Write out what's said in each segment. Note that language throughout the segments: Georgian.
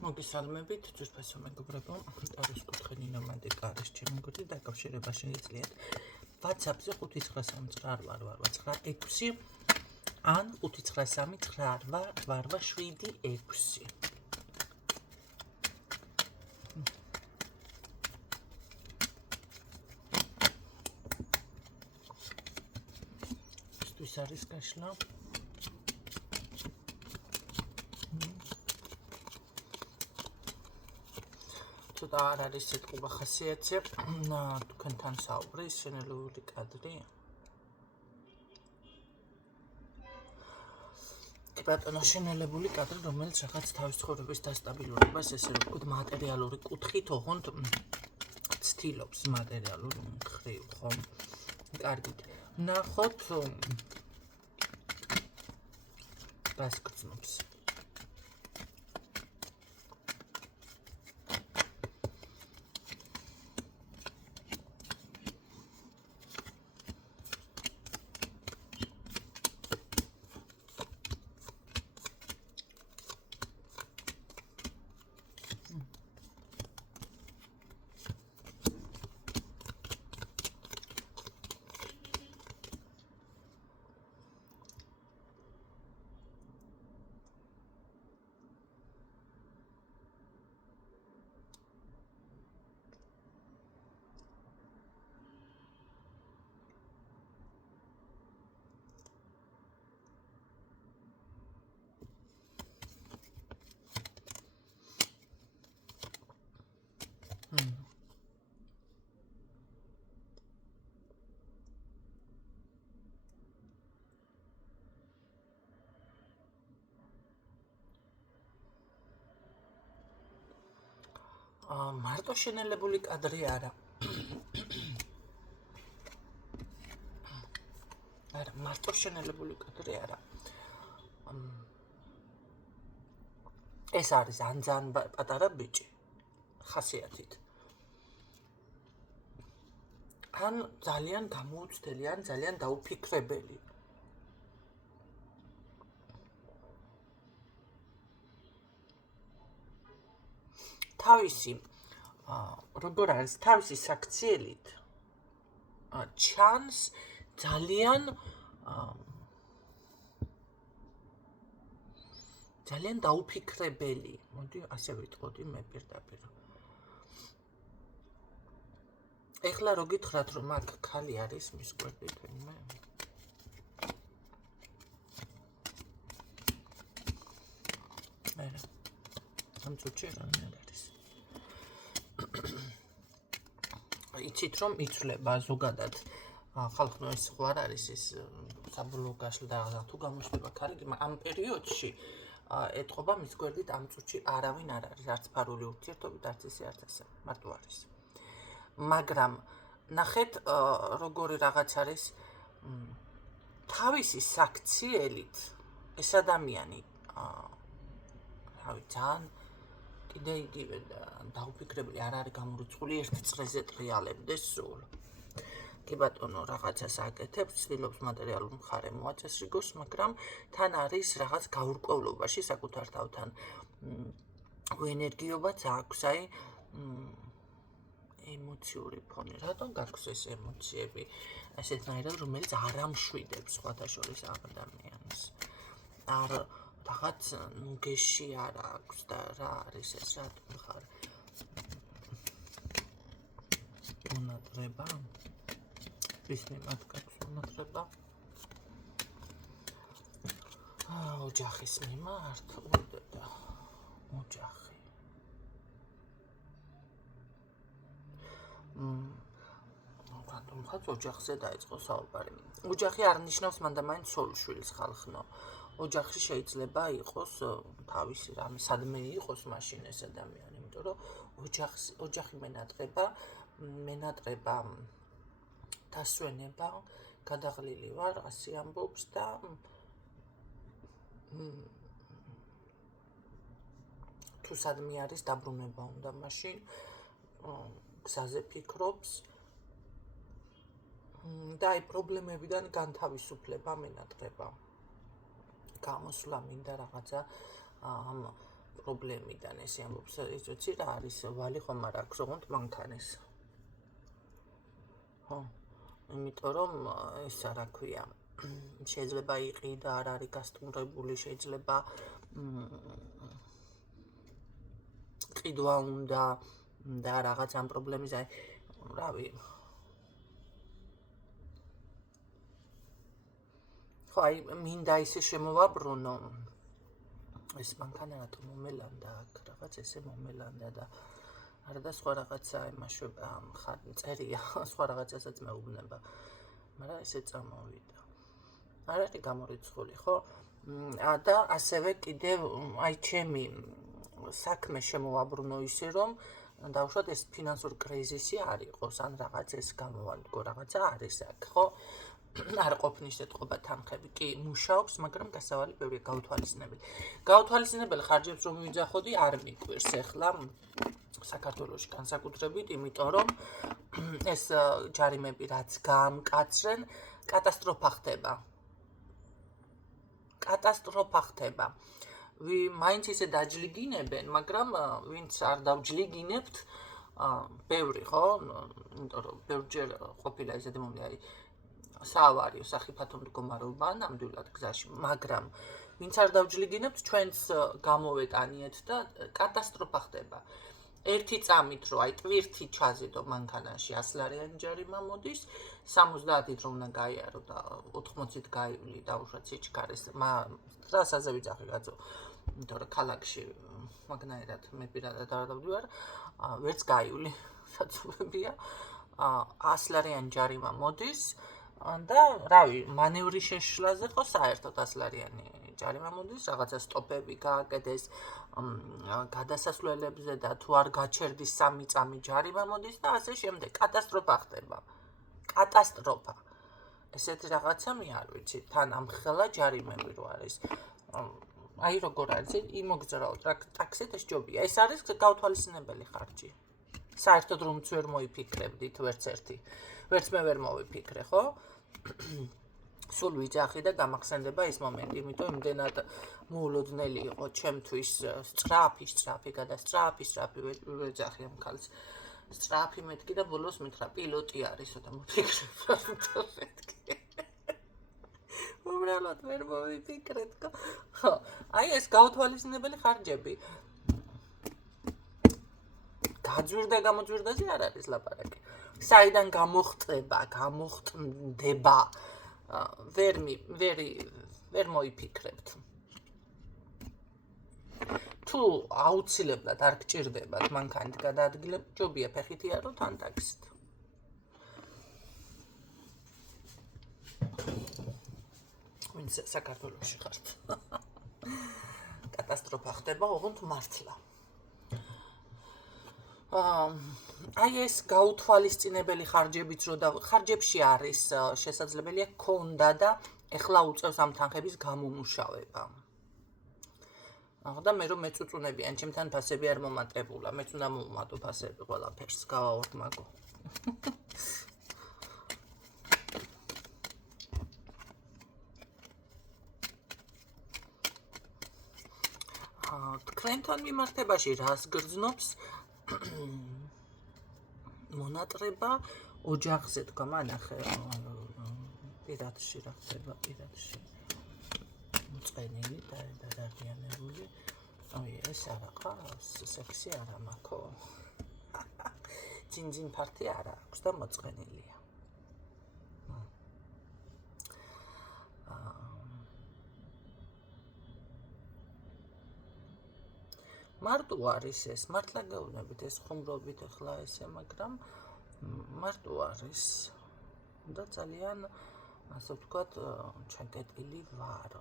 მოგესალმებით, ძვირფასო მეგობრებო, ტაროს კუთხე ნინომანდი კარის ჩემი გული დაკავშირება შეგიძლიათ WhatsApp-ზე 593888986 ან 5938886. Ისთვის არის გაშლა. ცოტა არ არის ეთყობა ხასიათზე, თქვენთან საუბრის შენელებული კადრი. კი ბატონო, შენელებული კადრი, რომელიც რაღაც თავის ცხოვრების დასტაბილურებას, ესე რომ ვთქვით, მატერიალური კუთხით ოღონდ ცდილობს მატერიალურ მხრივ, ხო? კარგით. ნახოთ რას გრძნობს. მარტო შენელებული კადრი არა. არა, მარტო შენელებული კადრი არა. ეს არის ძალიან პატარა ბიჭი ხასიათით. ან ძალიან გამოუცდელი, ან ძალიან დაუფიქრებელი. თავისი როგორ არის თავისი საქციელით ჩანს ძალიან დაუფიქრებელი. მოდი ასე ვიტყოდი მე პირდაპირ. ეხლა რო გითხრათ რომ აქ ქალი არის მის გვერდით ვინმე? არა. ამ წუთში რა არის? იცით რომ იცვლება ზოგადად ხალხო ეს ხო არ არის ეს საბოლოო გაშლა და თუ გამოჩნდება ქალი, ამ პერიოდში ეთყობა მის გვერდით ამ წუთში არავინ არ არის, არც ფარული ურთიერთობით, არც ისე არც ასე, მარტო არის. მაგრამ ნახეთ როგორი რაღაც არის თავისი საქციელით ეს ადამიანი რავი ძალიან კიდე იგივე დაუფიქრებელი არ არის გამორიცხული ერთ წრეზე ტრიალებდეს სულ. კი ბატონო, რაღაცას აკეთებს, ცდილობს მატერიალურ მხარე მოაწესრიგოს, მაგრამ თან არის რაღაც გაურკვევლობაში საკუთარ თავთან. ენერგიობაც აქვს, აი ემოციური ფონი. რატომ გაქვს ეს ემოციები? ესეთნაირად, რომელიც არ ამშვიდებს სხვათა შორის ამ ადამიანს. არ რაღაც ნუგეში არ აქვს და რა არის ეს, რატომ ხარ? მონატრება? ვის მიმართ გაქვს მონატრება? ოჯახის მიმართ? უდედა. ოჯახი. რატომ ხაც ოჯახზე დაიწყო საუბარი? ოჯახი არ ნიშნავს მანდამაინც სოლშვილის ხალხნო. ოჯახში შეიძლება იყოს თავისი რამე სადმე იყოს მაშინ ეს ადამიანი, იმიტომ რომ ოჯახი მენატრება დასვენება, გადაღლილი ვარ, ასე ამბობს და თუ სადმე არის დაბრუნება უნდა მაშინ გზაზე ფიქრობს და აი პრობლემებიდან განთავისუფლება მენატრება. გამოსვლა მინდა რაღაცა ამ პრობლემიდან ესე ამბობს, ის ვიცი რა არის, ვალი ხომ არ აქვს, ოღონდ მანქანის. ხო, იმიტომ რომ ისა რა ქვია, შეიძლება იყიდა, არ არის გასტუმრებული, შეიძლება ყიდვა უნდა და რაღაც ამ პრობლემის რავი. ხო, აი მინდა ისე შემოვაბრუნო. ეს მანქანა რატომ მომელანდა აქ, რაღაც ესე მომელანდა და არა და სხვა რაღაცა იმაშვება, წერია, სხვა რაღაცასაც მეუბნება. მაგრამ ესე წამოვიდა. არ არის გამორიცხული, ხო? და ასევე კიდევ აი ჩემი საქმე შემოვაბრუნო ისე რომ დავუშვათ ეს ფინანსური კრიზისი არ იყოს, ან რაღაც ეს გამოვადგო რაღაცა არის აქ, ხო? არ ყოფნის ეთყობა თანხები კი მუშაობს, მაგრამ გასავალი ბევრია გაუთვალისწინებელი. გაუთვალისწინებელი ხარჯებს რომ მივიძახოდი, არ მიკვირს ახლა საქართველოში განსაკუთრებით, იმიტომ რომ ეს ჯარიმები რაც გაამკაცრენ, კატასტროფა ხდება. კატასტროფა ხდება. მაინც ისე დაჯლიგინებენ, მაგრამ ვინც არ დავჯლიგინებთ, ბევრი, ხო? იმიტომ რომ ბევრჯერ ყოფილა ისეთი მომენტი, საავარიო სახიფათო მდგომარეობა ნამდვილად გზაში, მაგრამ ვინც არ დავჯლიგინებთ, ჩვენც გამოვეტანიეთ და კატასტროფა ხდება. ერთი წამით რო აი ტვირთი ჩაზიდო მანქანაში 100 ლარიანი ჯარიმა მოდის, 70-ით რომ უნდა გაიარო და 80-ით გაივლი დაუშვათ სიჩქარეს, ტრასაზე ვიძახი კაცო. იმიტომ რომ ქალაქში მაგნაირად მე პირადად არ დავდივარ, ვერც გაივლი, საცობებია. 100 ლარიანი ჯარიმა მოდის და რავი, მანევრის შეშლაზე ხო საერთოდ 100 ლარიანი ჯარიმა მოდის, რაღაცა სტოპები გააკეთეს გადასასვლელებზე და თუ არ გაჩერდის 3 წამი ჯარიმა მოდის და ასე შემდეგ. კატასტროფა ხდება. კატასტროფა. ესეთი რაღაცა მე არ ვიცი, თან ამხელა ჯარიმები რო არის. აი როგორ არის, იმოგზაურო ტაქსით ეს ჯობია. ეს არის გაუთვალისწინებელი ხარჯი. საერთოდ რომც ვერ მოიფიქრებდით ვერც ერთი. ვერც მე ვერ მოვიფიქრე, ხო? სულ ვიძახი და გამახსენდება ის მომენტი, იმიტომ იმდენად მოულოდნელი იყო ჩემთვის სწრაფი გადასწრაფი ვეძახი ამ ქალს. სწრაფი მეთქი და ბოლოს მითხრა პილოტი არისო და მოფიქრებ რა მეთქი. უბრალოდ ვერ მოვიფიქრეთ, ხო? აი ეს გაუთვალისწინებელი ხარჯები. გამოძვირდაზე არ არის ლაპარაკი. საიდან გამოხტდება, ვერ მოიფიქრებთ. თუ აუცილებლად არ გჭირდებათ მანქანით გადაადგილება, ჯობია ფეხით იარო თან ტაქსით. ვინც საქართველოში ხართ. კატასტროფა ხდება, ოღონდ მართლა. აი ეს გაუთვალისწინებელი ხარჯებიც რო ხარჯებში არის შესაძლებელია ქონდა და ეხლა უწევს ამ თანხების გამომუშავება. და მე რომ მეწუწუნებიან, ჩემთან ფასები არ მომატებულა, მეც უნდა მომატო ფასები ყველაფერს, გავაორმაგო. თქვენთან მიმართებაში რას გრძნობს მონატრება ოჯახზე თქვა მანახე პირადში რა ხდება პირადში მოწყენილი და დადიანებული აი ეს არა სექსი არა მაქო ჯინჯინ პარტი არა აქვს და მოწყენილია მარტო არის ეს მართლა გეუბნებით ეს ხუმრობით ახლა ესე მაგრამ მარტო არის და ძალიან ასე ვთქვათ ჩაკეტილი ვარ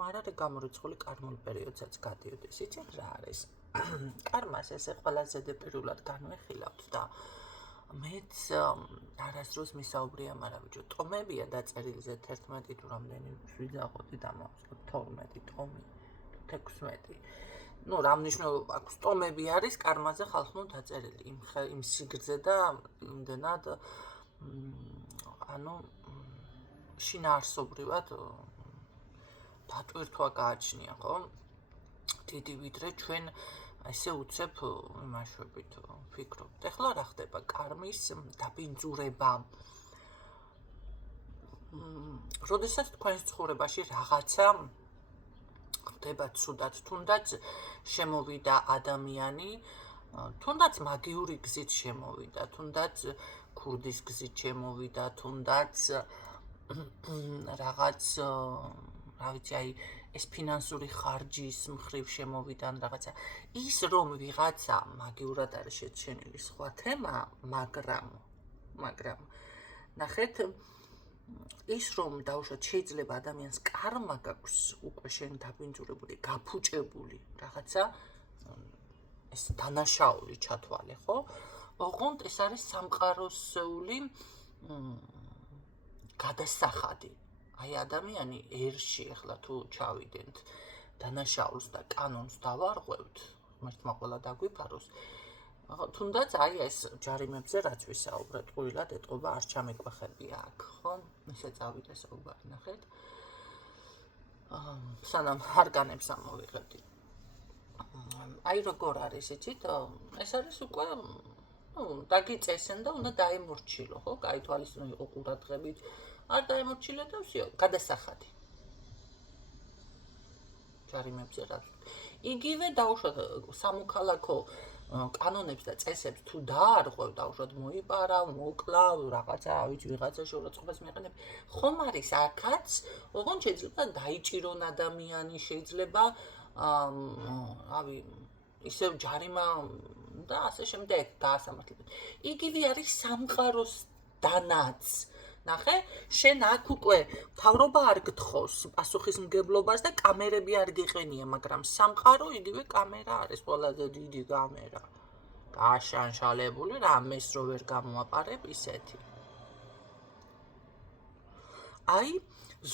მაგრამ გამორიცხული კარმულ პერიოდსაც გადიოდეს იცით რა არის კარმას ესე ყველაზე დეპირულად განვეხილავთ და მეც არასდროს მისაუბრია მარაბიჯო ტომებია დაწერილზე 11 თუ რამდენი ვიძახოდი და მოვსწროთ 12 ტომი 16. ნუ რა მნიშვნელობა აქვს? ტომები არის კარმაზე ხალხნო დაწერილი იმ სიგრძე და იმდენად ანუ შინაარსობრივად დატვირთვა გააჩნია, ხო? დიდი ვიდრე ჩვენ ესე უცებ იმაშვებით ვფიქრობთ. ეხლა რა ხდება კარმის დაბინძურება. როდესაც თქვენს ცხოვრებაში რაღაცა ხდება ცუდად, თუნდაც შემოვიდა ადამიანი, თუნდაც მაგიური გზით შემოვიდა, თუნდაც ქურდის გზით შემოვიდა, თუნდაც რაღაც რა ვიცი, აი ეს ფინანსური ხარჯის მხრივ შემოვიდა ან რაღაცა. ის რომ ვიღაცა მაგიურად არის შეჩენილი სხვა თემა, მაგრამ ნახეთ ის რომ დაუშვათ შეიძლება ადამიანს კარმა გაქვს უკვე შენ დაბინძურებული, გაფუჭებული რაღაცა ეს დანაშაული ჩათვალე, ხო? ოღონდ ეს არის სამყაროსეული გადასახადი. აი ადამიანი ერში ახლა თუ ჩავიდენთ დანაშაულს და კანონს დავარღვევთ, მართლა ყველა დაგვიფაროს. თუნდაც აი ეს ჯარიმებზე რაც ვისაუბრეთ, ყვილად ეტყობა არ ჩამეკვეხებია აქ, ხო? ისე წავიდა საუბარი, ნახეთ. სანამ არგანებს ამოვიღებდი. აი როგორ არის, იცით? ეს არის უკვე დაგიწესენ და უნდა დაემორჩილო, ხო? კაი თვალისწინო იყო ყურადღებით. არ დაემორჩილე და ვсё, გადასახადი. ჯარიმებზე რაც. იგივე დაუშვათ სამოქალაქო კანონებს და წესებს თუ დაარღვევ, დაუშვათ მოიპარავ, მოკლავ, რაღაცა, ვიცი, ვიღაცა შეურაცხყოფას მიეყენებ. ხომ არის აქაც, ოღონდ შეიძლება დაიჭირონ ადამიანი, შეიძლება რავი, ისევ ჯარიმა და ასე შემდეგ დაასამართლებლად. იგივე არის სამყაროსდანაც. ნახე, შენ აქ უკვე მთავრობა არ გთხოვს პასუხისმგებლობას და კამერები არ გიყენია, მაგრამ სამყარო იგივე კამერა არის, ყველაზე დიდი კამერა. გაშანშალებული, რამეს რო ვერ გამოაპარებ ისეთი. აი,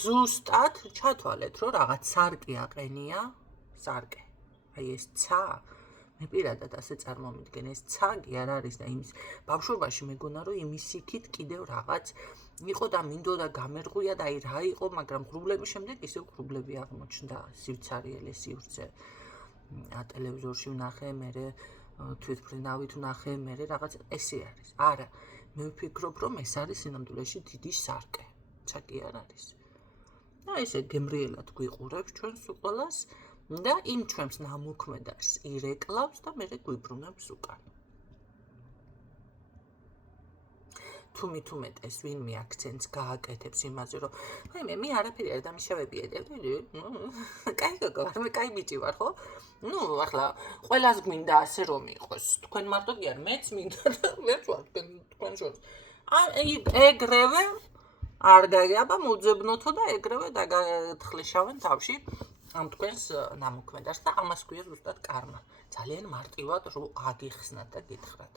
ზუსტად ჩათვალეთ, რომ რაღაც სარკე აყენია, სარკე. აი ეს ცა მე პირადად ასე წარმომიდგენ, ეს цагი არ არის და იმის ბავშვობაში მეგონა რომ იმის იქით კიდევ რაღაც იყო და მინდოდა გამერღვია და აი რა იყო, მაგრამ ღრუბლების შემდეგ ისევ ღრუბლები აღმოჩნდა, სივცარიელე სივრცე. ტელევიზორში ვნახე, მერე თვითმფრინავით ვნახე, მერე რაღაც ესე არის. არა, მე ვფიქრობ რომ ეს არის სინამდვილეში დიდი სარკე. ცა კი არ არის. და ესე გემრიელად გვიყურებს ჩვენს უყოლას. და იმ ჩვენს ნამოქმედარს ირეკლავს და მერე გვიბრუნებს უკან. თუმეტეს ვინმე აქცენტს გააკეთებს იმაზე, რომ მე არაფერი არ დამიშავებია და კაი გოგო ვარ, მე კაი ბიჭი ვარ, ხო? ახლა ყველას გვინდა ასე რომ იყოს. თქვენ მარტო კი არ, მეც მინდა და მეც ვარ თქვენ შორის. ეგრევე არ გაიაბა მოძებნოთო და ეგრევე დაგათხრიშავენ თავში. ამ თქვენს ნამოქმედარს და ამას ქვია ზუსტად კარმა. ძალიან მარტივად რო აგიხსნათ და გითხრათ.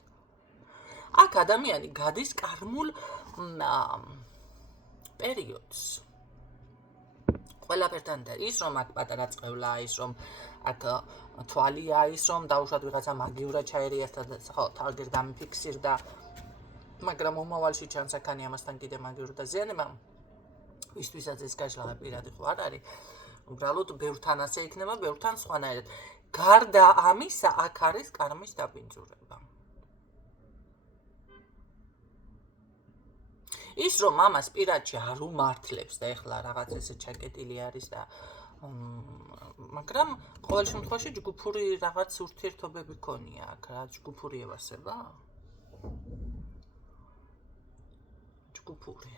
აქ ადამიანი გადის კარმულ პერიოდს. ყველაფერთან და ის რომ აქ პატარა წყევლაა, ის რომ აქ თვალია, ის რომ დაუშვათ ვიღაცა მაგიურად ჩაერიასთან და ხო, თავგერ დამიფიქსირდა, მაგრამ მომავალში ჩანს აქანი ამასთან კიდე მაგიურად დაზიანება. ვისთვისაც ეს გაშლა პირადი ხო არ არის. უბრალოდ ბევრთან ასე იქნება, ბევრთან სხვანაირად. გარდა ამისა, აქ არის კარმის დაბინძურება. ის რომ ამას პირადში არ უმართლებს და ეხლა რაღაც ესე ჩაკეტილი არის და მაგრამ ყოველ შემთხვევაში ჯგუფური რაღაც ურთიერთობები ქონია აქ, რა ჯგუფური ევასება? ჯგუფური.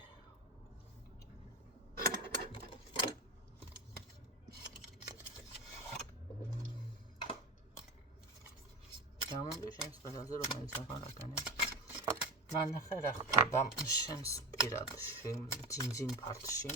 გამომდი შენს ყველაზე რომელიც ახალ აკანე. ნახე რა ხდება შენს პირადში, ძინძინ პარტში.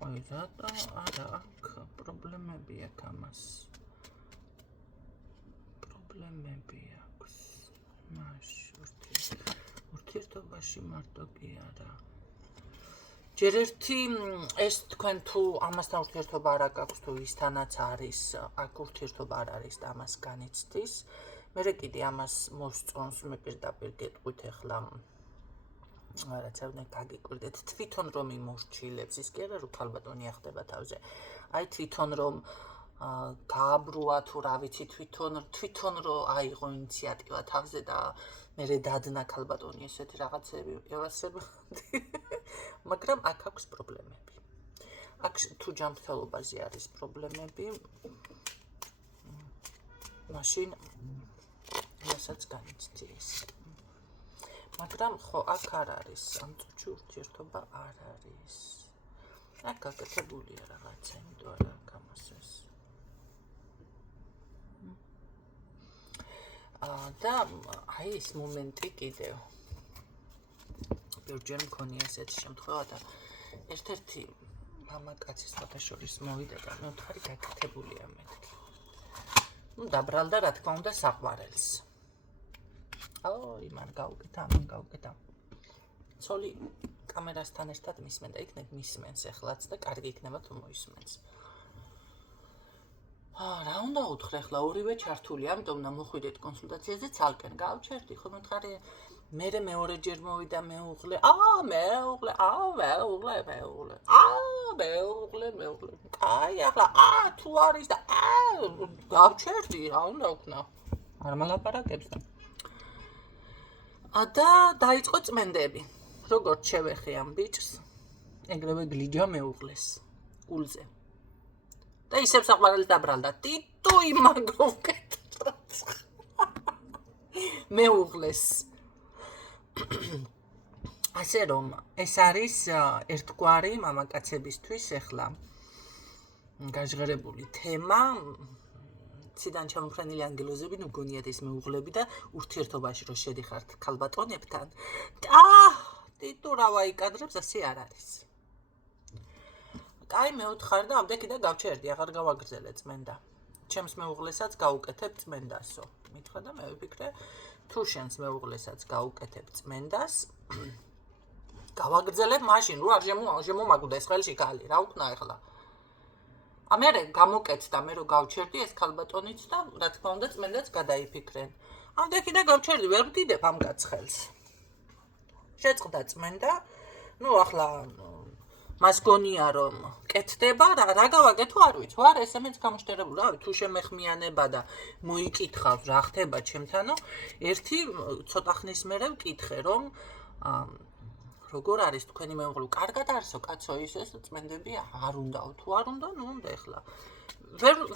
აი რატო არა აქ პრობლემები აქვს ამას. პრობლემები აქვს. მაშინ ურთიერთობაში მარტო კი არა. ჯერ ერთი ეს თქვენ თუ ამასთან ურთიერთობა არ აქვს თუ ისთანაც არის, აქ ურთიერთობა არ არის და ამას განიცდის. მე კიდე ამას მოსწონს მე პირდაპირ გეტყვით ახლა რაც ავნე გაგიკვირდეთ თვითონ რომ იმორჩილებს ის კი არა რომ ქალბატონი ახდება თავზე აი თვითონ რომ გააბრუა თუ რა ვიცი თვითონ რომ აიღო ინიციატივა თავზე და მე დადნა ქალბატონი ესეთი რაღაცები ევასებოდი მაგრამ აქ აქვს პრობლემები აქ თუ ჯანმრთელობაზე არის პრობლემები მაშინ რასაც განიცდი ეს მაგრამ ხო აქ არ არის ამ წუთში ურთიერთობა არ არის აქ გაკეთებულია რაღაცა იმიტომ არა გამას ეს და აი ეს მომენტი კიდევ ბევრჯერ მქონია ესეთი შემთხვევა და ერთ-ერთი მამაკაცის ფოტოშორის მოვიდა და მე ვთქვი გაკეთებულია მეთქი დაბრალდა რა თქმა უნდა საყვარელს იმან გავუკეთა ცოლი კამერასთან ერთად მისმენ და იქნებ მისმენს ეხლაც და კარგი იქნება თუ მოისმენს რა უნდა უთხრე ახლა ორივე ჩართული ამიტომ და მოხვიდეთ კონსულტაციაზე ცალკენ გავჩერდი ხო მითხარი მე მეორეჯერ მოვიდა მეუღლე მეუღლე აი ახლა თუ არის და გავჩერდი რა უნდა ვქნა არ მალაპარაკებს და დაიწყო წმენდები როგორც შევეხე ამ ბიჭს ეგრევე გლიჯა მეუღლეს კულზე და ისევ საყვარელი დაბრალდა ტიტუ იმაგოვკეთ მეუღლეს ასე რომ ეს არის ერთგვარი მამაკაცებისთვის ახლა გაჟღერებული თემა ციდან ჩამოფრენილი ანგელოზები ნუ გონიათ ეს მეუღლები და ურთიერთობაში რო შედიხართ ქალბატონებთან და ტიტუ რა ვაიკადრებს ასე არ არის აი მე ვთხარ და ამდე კიდე გავჩერდი აღარ გავაგრძელე წმენდა ჩემს მეუღლესაც გავუკეთებ წმენდასო მითხრა და მე ვიფიქრე თუ შენს მეუღლესაც გავუკეთებ წმენდას გავაგრძელებ მაშინ რო არ შემომაგვდეს ხელში კალი რა ვქნა ახლა ამერე გამოკეთდა მე რო გავჩერდი ეს ქალბატონიც და რა თქმა უნდა წმენდაც გადაიფიქრენ ამდე კიდე გავჩერდი ვერ ვდიდებ ამ გაცხელს შეწყდა წმენდა ნუ ახლა მას გონია რომ კეთდება რა გავაკეთო არ ვიცი ვარ ესემეც გამოშტერებული რავი თუ შემეხმიანება და მოიკითხავს რა ხდება ჩემთანო ერთი ცოტა ხნის მერე ვკითხე რომ როგორ არის თქვენი მეუღლე კარგად არისო კაცო ის წმენდები არ უნდაო თუ არ უნდა ნუ უნდა ახლა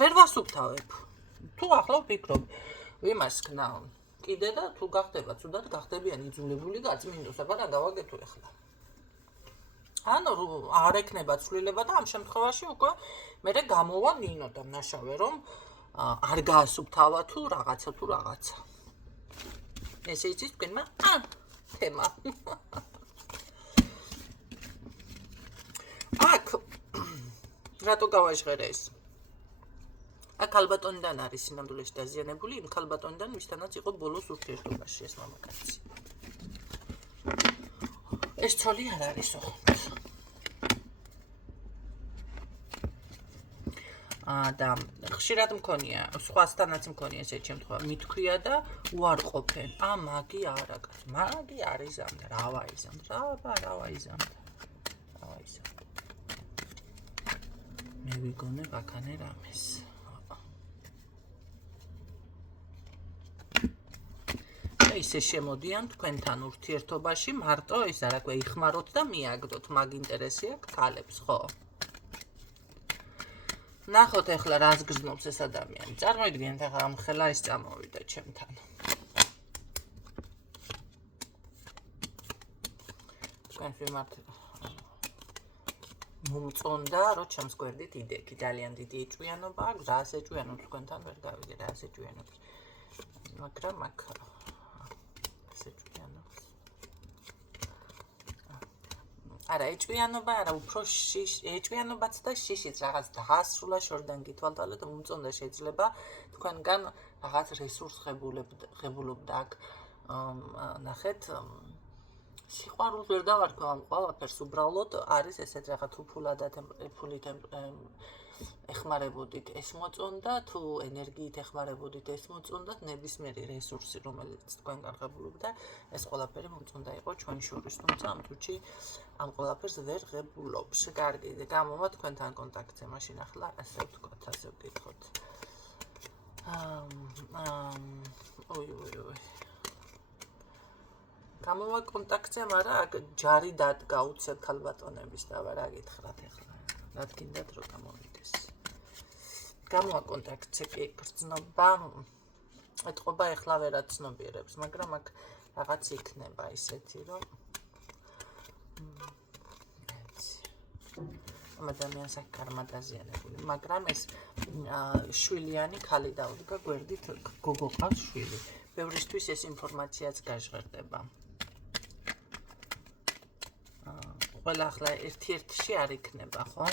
ვერ ვასუფთავებ თუ ახლა ვფიქრობ იმას ქნა კიდე და თუ გახდება ცუდად გახდებიან იძულებული გაწმინდოსება და გავაკეთო ახლა ანუ არ ეკნება ცვლილება და ამ შემთხვევაში უკვე მე გამოვა ნინო და ნაშავე რომ არ გაასუფთავა თუ რაღაცა ესე იცის თქვენმა თემა აქ რატო გავაჟღერე ეს აქ ქალბატონიდან არის სინამდვილეში დაზიანებული იმ ქალბატონიდან ვისთანაც იყო ბოლოს ურთიერთობაში ეს მამაკაცი ეს ცოლი არ არისო და ხშირად მქონია სხვასთანაც მქონია ესეთი შემთხვევა მithქვია და უარყოფენ მაგი არა კაცო მაგი არის ზამთარ რა ვაიზამთ მე ვიგონე ვაკანე რამეს ისე შემოდიან თქვენთან ურთიერთობაში მარტო ეს არაკვე იხმაროთ და მიაგდოთ მაგ ინტერესი აქვს ქალებს ხო ნახოთ ახლა რას გრძნობს ეს ადამიანი წარმოიდგინეთ ახლა ამ ხელა ეს წამოვიდა ჩემთან თქვენ ვიმართ მომწონდა რომ ჩემს გვერდით იდექი ძალიან დიდი ეჭვიანობა აქვს რას ეჭვიანობს თქვენთან ვერ გავიგე რას ეჭვიანობს მაგრამ აქ არა ეჭვიანობა არა უფრო ეჭვიანობაც და შიშიც რაღაც დაასრულა შორიდან გითვალთვალეთ და მომწონდა შეიძლება თქვენგან რაღაც რესურს ღებულობდა აქ ნახეთ სიყვარულს ვერ დავარქვა ამ ყველაფერს უბრალოდ არის ესეთ რაღაც უფულა და ეხმარებოდით ეს მოწონდა, თუ ენერგიით ეხმარებოდით ეს მოწონდათ, ნებისმიერი რესურსი, რომელიც თქვენ გარღებულობდა, ეს ყველაფერი მოწონდა იყო ჩვენ შორის, თუმცა ამ წუთში ამ ყველაფერს ვერ ღებულობს. კარგი, გამოვა თქვენთან კონტაქტზე, მაშინ ახლა ასე ვთქვათ, ასე ვკითხოთ. გამოვა კონტაქტზე, მაგრამ აქ ჯარი დადგა უცებ ქალბატონების და რა გითხრათ ახლა. რა გინდათ რომ გამოვიდეს. გამოვა კონტაქტზე კი გრძნობა ეთყობა ახლა ვერაც ცნობიერებს, მაგრამ აქ რაღაც იქნება ისეთი, რომ ამ ადამიანს აქ კარმა დაზიანებული, მაგრამ ეს შვილიანი khali დაუდგა გვერდით გოგო ყავს შვილი. ბევრისთვის ეს ინფორმაციაც გაჟღერდება. ყველა ახლა ერთ-ერთში არ იქნება, ხო?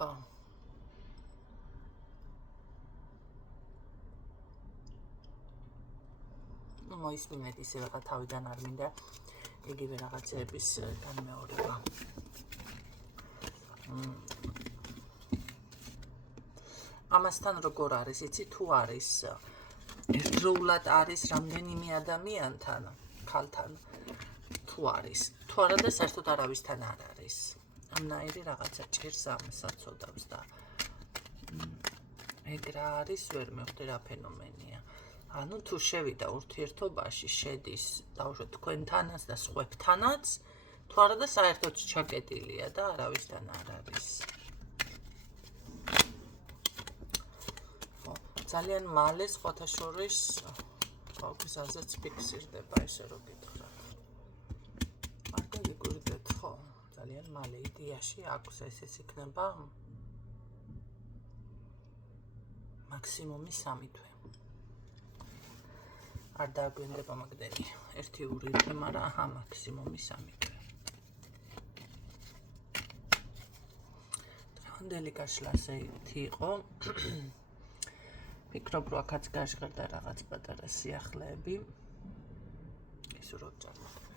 ხო. მოისმინეთ ისე რა თავიდან არ მინდა იგივე რაღაცების განმეორება. ამასთან როგორ არის, იცი თუ არის ერთდროულად არის რამდენიმე ადამიანთან, ქალთან თუ არის, თუ არა და საერთოდ არავისთან არ არის. ამნაირი რაღაცა ჭირს ამსაცოდავს და ეგ რა არის ვერ მივხვდი რა ფენომენია. ანუ თუ შევიდა ურთიერთობაში შედის დავუშვათ თქვენთანაც და სხვებთანაც, თუ არა და საერთოდ ჩაკეტილია და არავისთან არ არის. ძალიან მალე სხვათა შორის გზაზეც ფიქსირდება ესე რომ გითხრათ. არ გიგურდეთ ხო? ძალიან მალე იდეაში აქვს ეს იქნება მაქსიმუმი 3 თვე. არ დაგვენდება მაგდენი. ერთი ურიდე, მაგრამ აჰა მაქსიმუმი 3 თვე. დღევანდელი გაშლა ასეთი იყო. ფიქრობ რომ აქაც გაჟღერდა რაღაც პატარა სიახლეები. ისურვებ წარმატებას.